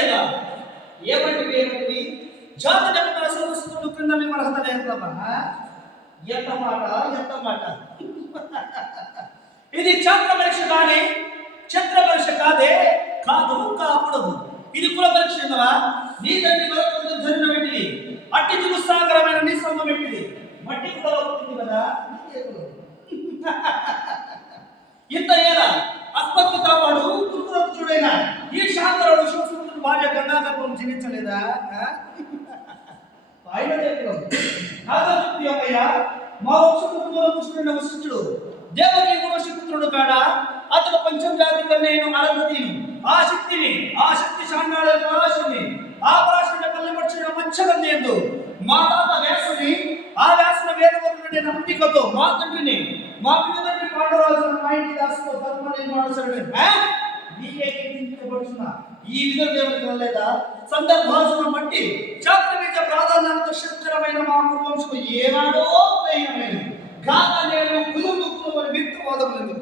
లేదా? ఏమంటివి జాతి జగత సదస్సులు క్రింద మేము అర్హత లేదమ్మా. ఎంత మాట ఇది ఛాత్ర పరీక్ష కానీ ఛత్ర పరీక్ష కాకూడదు. ఇది కుల పరీక్ష ఉన్నవా? నీ తండ్రి బలవంతుడు జరిగిన పెట్టింది, అట్టి చురుసాగరమైన నీ సొంతం పెట్టింది, మట్టి కూడా అవుతుంది కదా. ఇంత ఏలా అస్పత్త వాడు దుర్గుణుడైన ఈ శాంతరాడు శివసుందరుడు భార్య గంగాధర్వం జీవించలేదా? మా వంశపుత్రుడు కృష్ణుడు వశిష్ఠుడు దేవకి వశిపుత్రుడు కాడా? అతడు పంచజాతి కన్యను అరంధతిని ఆ శక్తి శాండాళ పరాశుని ఆ పరాశుని కళ్ళపరిచిన మంచగంధేందు మా తాత వ్యాసుని ఆ వ్యాసుని వేదవంతుడి నందికతో మా తండ్రిని మా పితృ పాండవరాజు మా ఇంటి దాసుతో ధర్మ నిర్మాణ ఈ విధంగా దేవుడికి లేదా సందర్భాలను బట్టి చాత్రబీజ ప్రాధాన్యత శస్త్రమైన మా కుటుంబం ఏనాడో ప్రయాణమైన గాథ నేను కుదురు విత్తు వాదములు